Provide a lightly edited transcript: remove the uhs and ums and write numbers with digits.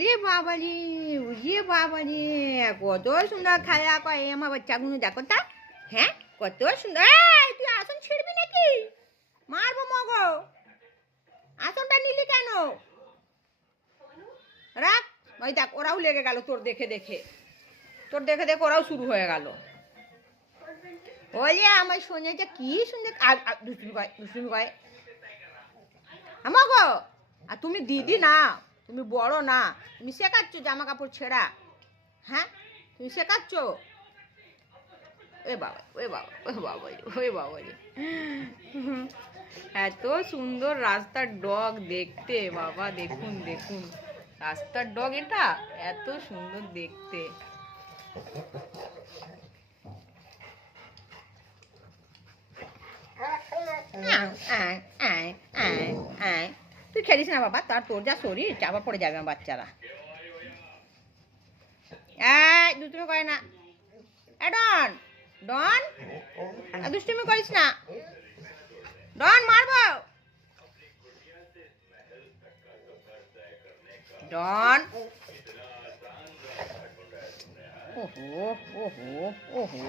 উলে বাবারে, উলে বাবারে, কত সুন্দর খেলা করে আমার বাচ্চাগুলো, দেখো তা। হ্যাঁ, কত সুন্দর। এই, তুই আসন ছিড়বি নাকি? মারবো মগো। আসনটা নিলি কেন? রাখ। ওই দেখ, ওরাও লেগে গেল তোর দেখে দেখে। তোর দেখে দেখে ওরাও শুরু হয়ে গেল। ওলে আমার সোনাটা কি সুন্দর। আর দুষ্টুমি করে, দুষ্টুমি করে। মগো, আর তুমি দিদি না, তুমি বড় না, তুমি শেখাচ্ছ জামা কাপড় ছেঁড়া। হ্যাঁ, তুমি শেখাচ্ছ। ওই বাবা, ওই বাবা, ওই বাবা, ওই বাবা রে। এত সুন্দর রাস্তার ডগ দেখতে বাবা, দেখুন দেখুন, রাস্তার ডগ এটা এত সুন্দর দেখতে। তুই খেলিস না বাবা, তোর যা শরীর, চাপা পড়ে যাবে আমার বাচ্চারা। দুষ্টুমি করে না। ডন, ডন, দুষ্টুমি করিস না। ডন, মারবো। ডন। ওহো, ওহো, ওহো।